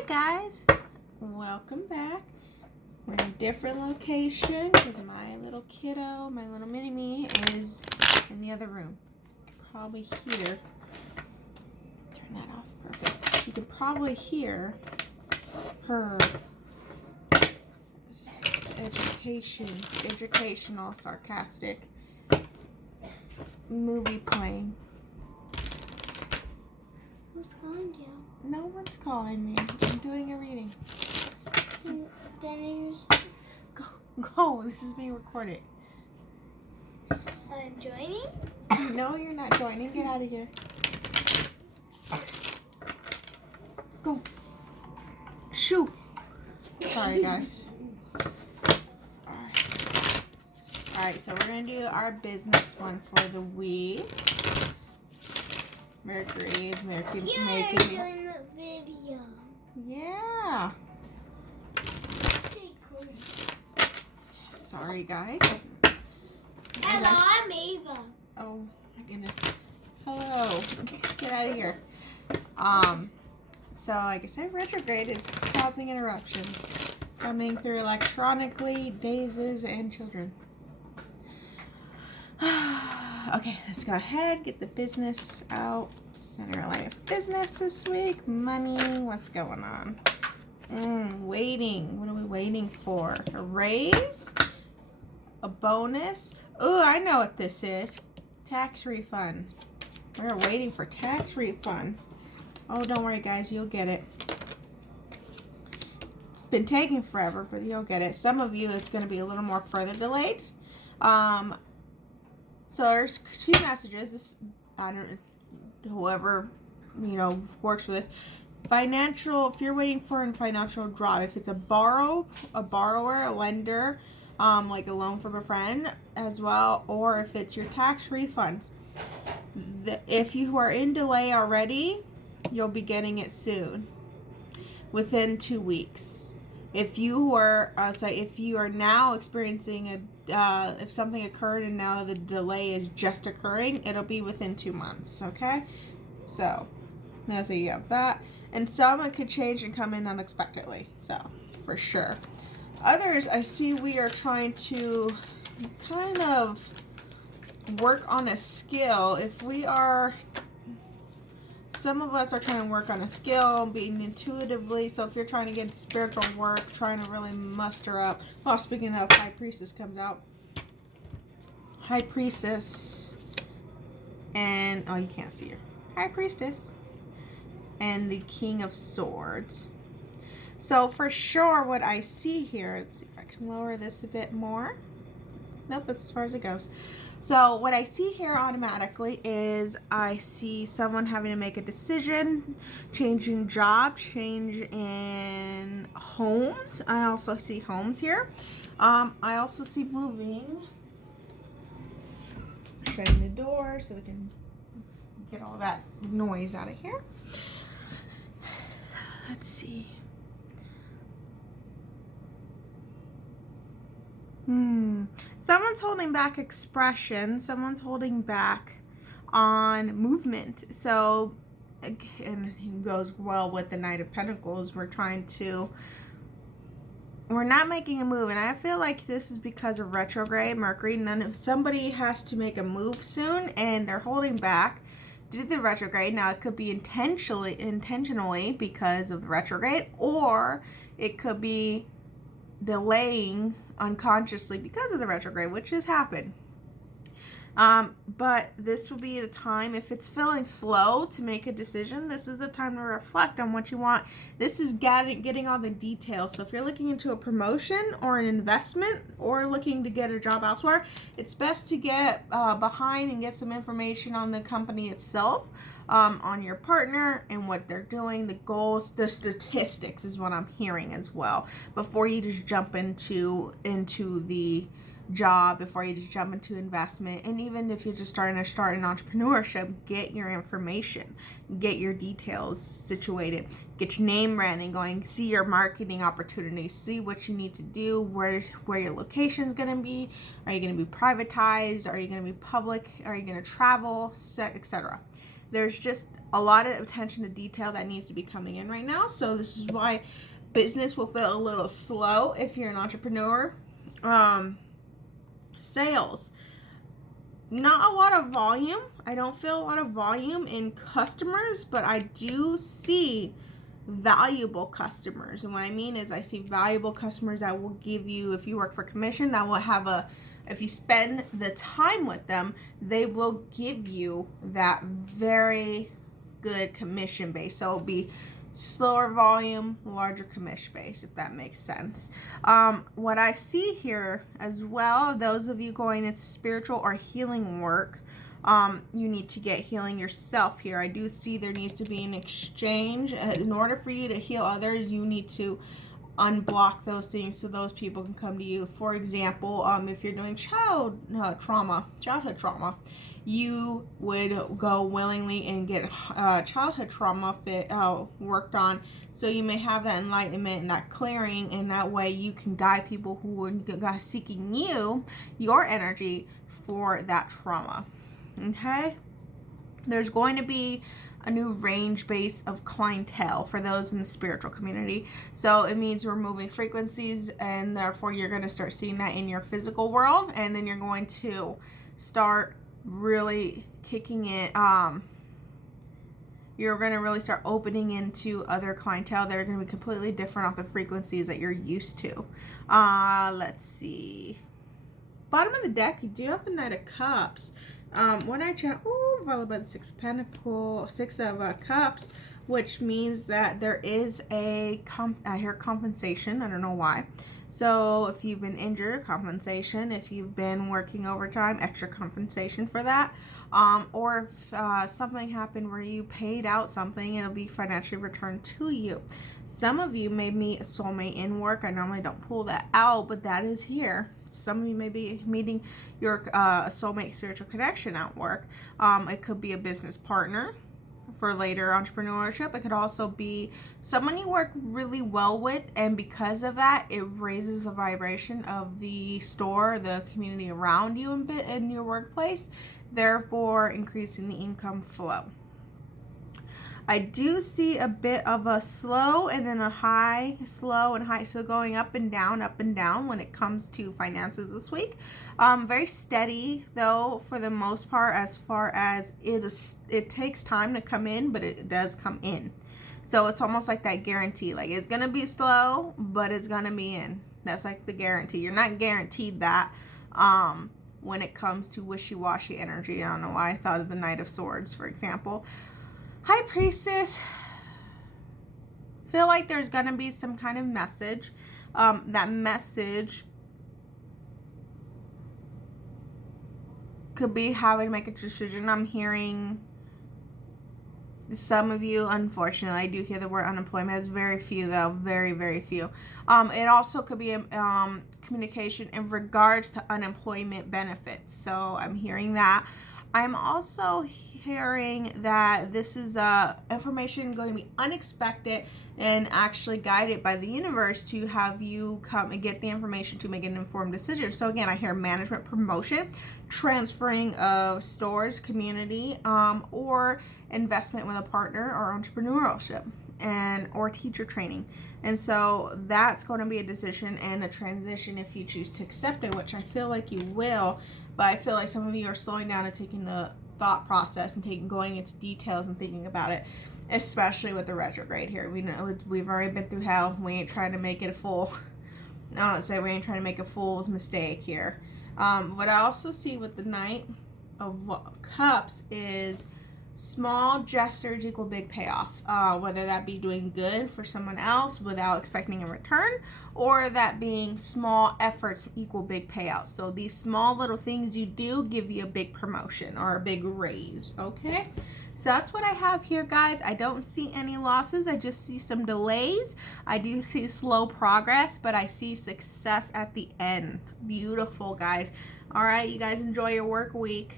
Hi guys, welcome back. We're in a different location because my little kiddo, my little mini-me is in the other room. You can probably hear, turn that off, perfect. You can probably hear her educational, sarcastic movie playing. Who's calling you? No one's calling me. I'm doing a reading. Go. This is being recorded. I'm joining? No, you're not joining. Get out of here. Go. Shoo. Sorry, guys. Alright, so we're going to do our business one for the week. Mercury is making doing the video. Yeah. Sorry, guys. Hello, I'm Ava. Oh my goodness. Hello. Get out of here. So like I said, retrograde is causing interruptions coming through electronically, dazes, and children. Okay, let's go ahead, get the business out. Center line of business this week. Money, what's going on? Waiting. What are we waiting for? A raise? A bonus? Oh, I know what this is. Tax refunds. We're waiting for tax refunds. Oh, don't worry, guys. You'll get it. It's been taking forever, but you'll get it. Some of you, it's going to be a little more further delayed. So there's two messages. Whoever, works for this. Financial, if you're waiting for a financial drop, if it's a borrower, a lender, like a loan from a friend as well, or if it's your tax refunds. If you are in delay already, you'll be getting it soon, within 2 weeks. If you are, if you are now experiencing if something occurred and now the delay is just occurring, it'll be within 2 months. Okay, so now so you have that, and some it could change and come in unexpectedly. So for sure. Others, I see we are trying to kind of work on a skill. Some of us are trying to work on a skill, being intuitively. So if you're trying to get into spiritual work, trying to really muster up. Well, speaking of, High Priestess comes out. High Priestess. And, oh, you can't see her. High Priestess. And the King of Swords. So for sure what I see here, let's see if I can lower this a bit more. Nope, that's as far as it goes. So what I see here automatically is I see someone having to make a decision, changing job, change in homes. I also see homes here. I also see moving, shutting the door so we can get all that noise out of here. Let's see. Someone's holding back expression. Someone's holding back on movement. So, and it goes well with the Knight of Pentacles. We're not making a move. And I feel like this is because of retrograde Mercury. Somebody has to make a move soon and they're holding back due to the retrograde. Now, it could be intentionally because of the retrograde, or it could be delaying unconsciously because of the retrograde, which has happened. But this will be the time, if it's feeling slow to make a decision, this is the time to reflect on what you want. This is getting all the details. So if you're looking into a promotion or an investment or looking to get a job elsewhere, it's best to get behind and get some information on the company itself, on your partner and what they're doing, the goals, the statistics is what I'm hearing as well, before you just jump into the job, before you just jump into investment. And even if you're just starting an entrepreneurship, get your information, get your details situated, get your name branding going, see your marketing opportunities, see what you need to do, where your location is going to be. Are you going to be privatized? Are you going to be public? Are you going to travel, etc.? there's just a lot of attention to detail that needs to be coming in right now. So this is why business will feel a little slow if you're an entrepreneur. Sales, not a lot of volume. I don't feel a lot of volume in customers, but I do see valuable customers. And what I mean is I see valuable customers that will give you, if you work for commission, that will have if you spend the time with them, they will give you that very good commission base. So it'll be slower volume, larger commission base, if that makes sense. What I see here as well, those of you going into spiritual or healing work, you need to get healing yourself here. I do see there needs to be an exchange. In order for you to heal others, you need to unblock those things so those people can come to you. For example, if you're doing childhood trauma, you would go willingly and get childhood trauma worked on, so you may have that enlightenment and that clearing, and that way you can guide people who are seeking your energy for that trauma. Okay, there's going to be a new range base of clientele for those in the spiritual community. So it means we're moving frequencies, and therefore you're going to start seeing that in your physical world, and then you're going to start really kicking it. You're going to really start opening into other clientele that are going to be completely different off the frequencies that you're used to. Let's see. Bottom of the deck, you do have the Knight of Cups. When I check, followed by the Six of Cups, which means that there is I hear compensation. I don't know why. So if you've been injured, compensation. If you've been working overtime, extra compensation for that. Or if something happened where you paid out something, it'll be financially returned to you. Some of you may meet a soulmate in work. I normally don't pull that out, but that is here. Some of you may be meeting your soulmate spiritual connection at work. It could be a business partner for later entrepreneurship. It could also be someone you work really well with, and because of that, it raises the vibration of the store, the community around you in your workplace, therefore increasing the income flow. I do see a bit of a slow and then a high, slow and high, so going up and down when it comes to finances this week. Very steady though for the most part, as far as it takes time to come in, but it does come in. So it's almost like that guarantee, like it's going to be slow, but it's going to be in. That's like the guarantee. You're not guaranteed that when it comes to wishy-washy energy. I don't know why I thought of the Knight of Swords, for example. High Priestess, feel like there's going to be some kind of message. That message could be having to make a decision. I'm hearing some of you, unfortunately, I do hear the word unemployment. It's very few though, very, very few. It also could be communication in regards to unemployment benefits. So I'm hearing that. I'm also hearing that this is information going to be unexpected and actually guided by the universe to have you come and get the information to make an informed decision. So again, I hear management promotion, transferring of stores, community, or investment with a partner, or entrepreneurship, or teacher training. And so that's going to be a decision and a transition if you choose to accept it, which I feel like you will. But I feel like some of you are slowing down and taking the thought process and going into details and thinking about it, especially with the retrograde here. We know we've already been through hell. We ain't trying to make it a fool. I don't say we ain't trying to make a fool's mistake here. What I also see with the Knight of Cups is small gestures equal big payoff, whether that be doing good for someone else without expecting a return, or that being small efforts equal big payouts. So these small little things you do give you a big promotion or a big raise. Okay, so that's what I have here, guys. I don't see any losses. I just see some delays. I do see slow progress, but I see success at the end. Beautiful, guys. All right, you guys enjoy your work week.